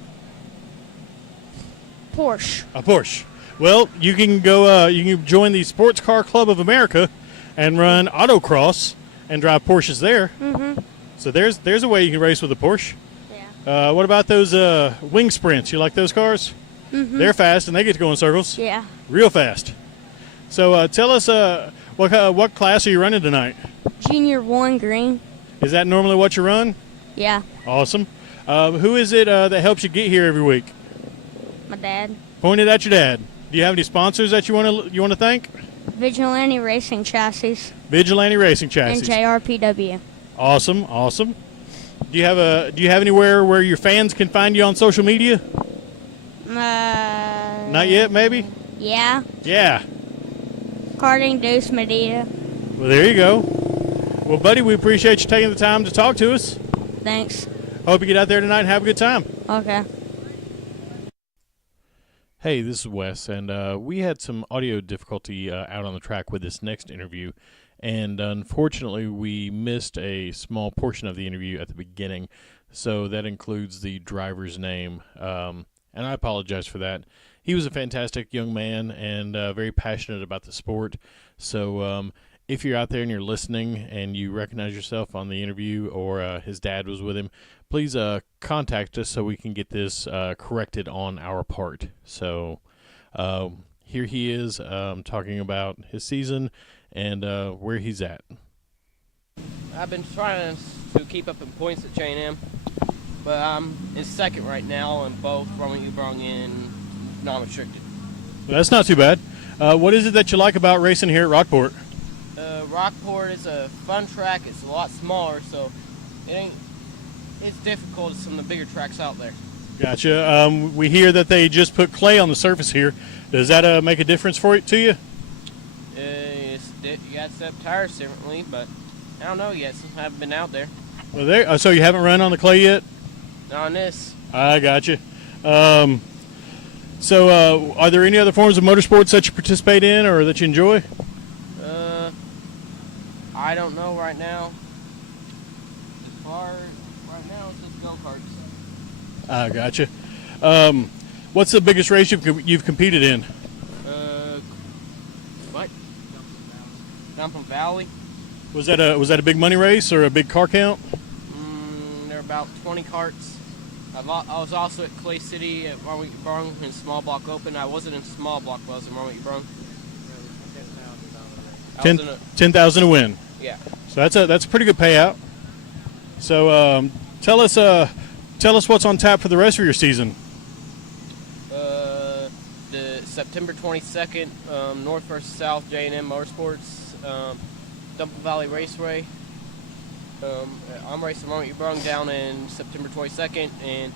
Porsche. A Porsche. Well, you can go. You can join the Sports Car Club of America and run autocross and drive Porsches there. Mm-hmm. So there's a way you can race with a Porsche. Yeah. What about those wing sprints? You like those cars? Mm-hmm. They're fast and they get to go in circles. Yeah. Real fast. So tell us what class are you running tonight? Junior 1 green. Is that normally what you run? Yeah. Awesome. Who is it that helps you get here every week? My dad. Pointed at your dad. Do you have any sponsors that you want to thank? Vigilante Racing Chassis. Vigilante Racing Chassis. And JRPW. Awesome. Do you have anywhere where your fans can find you on social media? Not yet, maybe? Yeah. Yeah. Karting Deuce Medina. Well, there you go. Well, buddy, we appreciate you taking the time to talk to us. Thanks. Hope you get out there tonight and have a good time. Okay. Hey, this is Wes, and we had some audio difficulty out on the track with this next interview, and unfortunately we missed a small portion of the interview at the beginning, so that includes the driver's name, and I apologize for that. He was a fantastic young man and very passionate about the sport, so if you're out there and you're listening and you recognize yourself on the interview or his dad was with him, please contact us so we can get this corrected on our part. So here he is talking about his season and where he's at. I've been trying to keep up in points at J&M, but I'm in second right now in both Roman and non-restricted. That's not too bad. What is it that you like about racing here at Rockport? Rockport is a fun track. It's a lot smaller, so it's difficult as some of the bigger tracks out there. Gotcha. We hear that they just put clay on the surface here. Does that make a difference to you? You got to set up tires differently, but I don't know yet since I haven't been out there. Well, so you haven't run on the clay yet? Not on this. I gotcha. So are there any other forms of motorsports that you participate in or that you enjoy? I don't know right now. As far right now, it's just go-karts. I gotcha. What's the biggest race you've competed in? What? Dumping Valley. Was that a big money race or a big car count? There were about 20 carts. I was also at Clay City at Warwick-Brung in small block open. I wasn't in small block, but I was in Warwick-Brung. 10,000 to win. Yeah. So that's a pretty good payout. So tell us what's on tap for the rest of your season. The September 22nd North versus South J&M Motorsports Dumping Valley Raceway. I'm racing Warwick-Brung down in September 22nd, and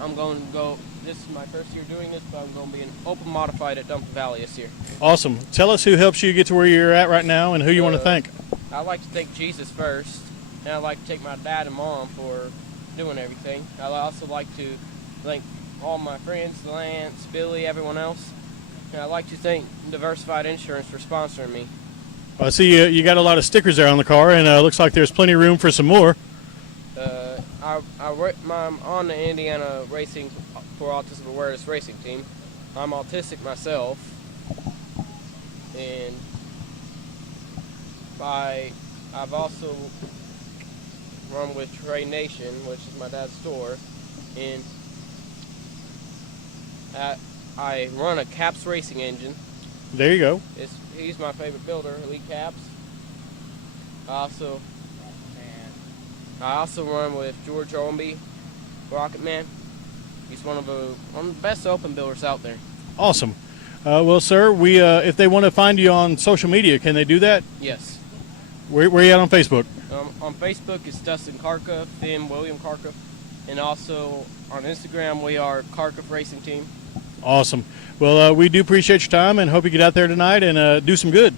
I'm going to go. This is my first year doing this, but I'm going to be an open modified at Dumping Valley this year. Awesome. Tell us who helps you get to where you're at right now and who you want to thank. I'd like to thank Jesus first, and I'd like to thank my dad and mom for doing everything. I'd also like to thank all my friends, Lance, Billy, everyone else. And I'd like to thank Diversified Insurance for sponsoring me. I see you got a lot of stickers there on the car, and looks like there's plenty of room for some more. I'm on the Indiana Racing for Autism Awareness Racing team. I'm autistic myself, and I've also run with Trey Nation, which is my dad's store, and I run a Caps racing engine. There you go. He's my favorite builder, Elite Caps. I also run with George Olmby, Rocket Man. He's one of the best open builders out there. Awesome. Well, sir, we if they want to find you on social media, can they do that? Yes. Where are you at on Facebook? On Facebook, it's Dustin Karkoff and William Karkoff. And also on Instagram, we are Karkoff Racing Team. Awesome. Well, we do appreciate your time and hope you get out there tonight and do some good.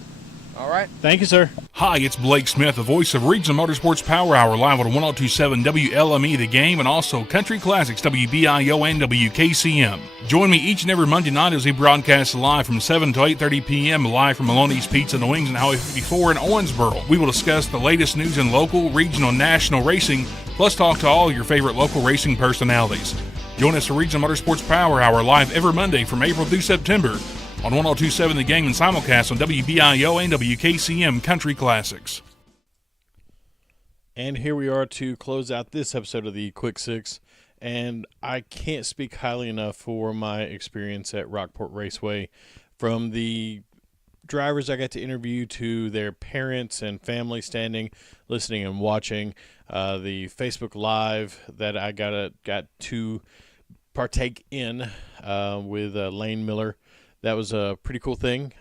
All right. Thank you, sir. Hi, it's Blake Smith, the voice of Regional Motorsports Power Hour, live on 102.7 WLME The Game and also Country Classics WBIO and WKCM. Join me each and every Monday night as we broadcast live from 7 to 8:30 p.m. live from Maloney's Pizza and Wings on Highway 54 in Owensboro. We will discuss the latest news in local, regional, and national racing, plus talk to all your favorite local racing personalities. Join us for Regional Motorsports Power Hour live every Monday from April through September on 102.7 The Game and simulcast on WBIO and WKCM Country Classics. And here we are to close out this episode of the Quick Six. And I can't speak highly enough for my experience at Rockport Raceway. From the drivers I got to interview to their parents and family standing, listening and watching, the Facebook Live that I got to partake in with Lane Miller. That was a pretty cool thing.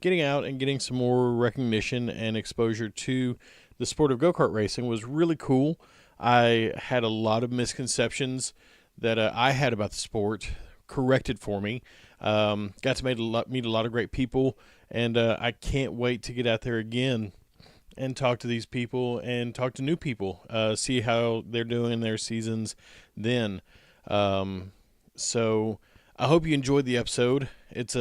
Getting out and getting some more recognition and exposure to the sport of go-kart racing was really cool. I had a lot of misconceptions that I had about the sport corrected for me. Got to meet a lot of great people, and I can't wait to get out there again and talk to these people and talk to new people, see how they're doing their seasons then. So I hope you enjoyed the episode. It's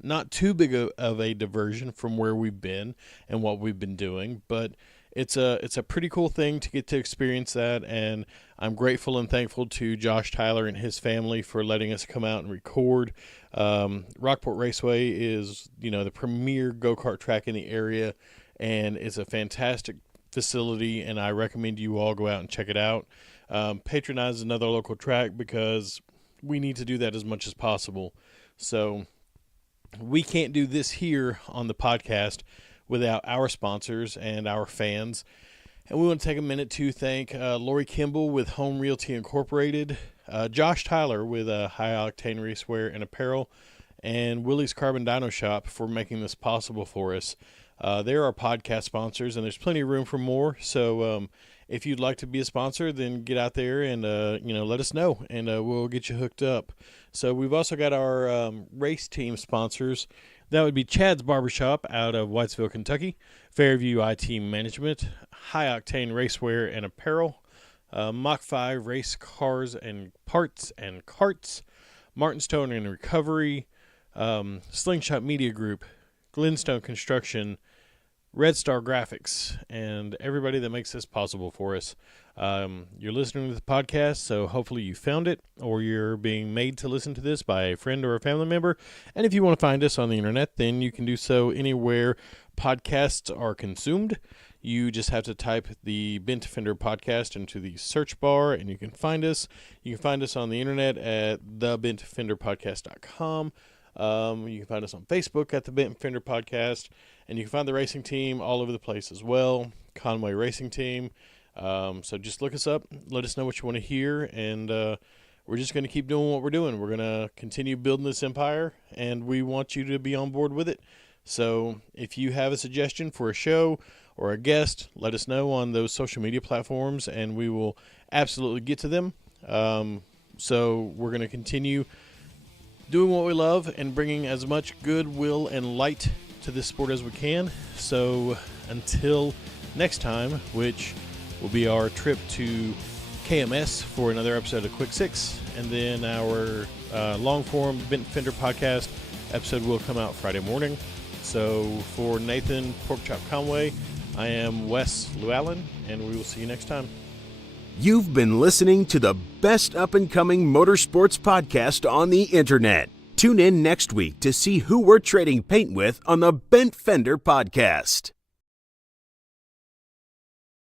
not too big of a diversion from where we've been and what we've been doing, but it's a pretty cool thing to get to experience that, and I'm grateful and thankful to Josh Tyler and his family for letting us come out and record. Rockport Raceway is, the premier go-kart track in the area, and it's a fantastic facility, and I recommend you all go out and check it out. Patronize another local track because we need to do that as much as possible. So we can't do this here on the podcast without our sponsors and our fans. And we want to take a minute to thank Lori Kimball with Home Realty Incorporated, Josh Tyler with High Octane Racewear and Apparel, and Willie's Carbon Dyno Shop for making this possible for us. They're our podcast sponsors, and there's plenty of room for more. So if you'd like to be a sponsor, then get out there and let us know, and we'll get you hooked up. So we've also got our race team sponsors. That would be Chad's Barbershop out of Whitesville, Kentucky, Fairview IT Management, High Octane Racewear and Apparel, Mach 5 Race Cars and Parts and Carts, Martin Stone and Recovery, Slingshot Media Group, Glenstone Construction, Red Star Graphics, and everybody that makes this possible for us. You're listening to the podcast, so hopefully you found it, or you're being made to listen to this by a friend or a family member. And if you want to find us on the internet, then you can do so anywhere podcasts are consumed. You just have to type the Bent Fender podcast into the search bar, and you can find us. You can find us on the internet at thebentfenderpodcast.com. You can find us on Facebook at the Bent Fender Podcast, and you can find the racing team all over the place as well, Conway Racing Team. So just look us up, let us know what you want to hear, and we're just going to keep doing what we're doing. We're going to continue building this empire, and we want you to be on board with it. So if you have a suggestion for a show or a guest, let us know on those social media platforms, and we will absolutely get to them. So we're going to continue doing what we love and bringing as much goodwill and light to this sport as we can. So until next time, which will be our trip to KMS for another episode of Quick Six, and then our long-form Bent Fender podcast episode will come out Friday morning. So for Nathan Porkchop Conway, I am Wes Llewellyn, and we will see you next time. You've been listening to the best up-and-coming motorsports podcast on the internet. Tune in next week to see who we're trading paint with on the Bent Fender Podcast.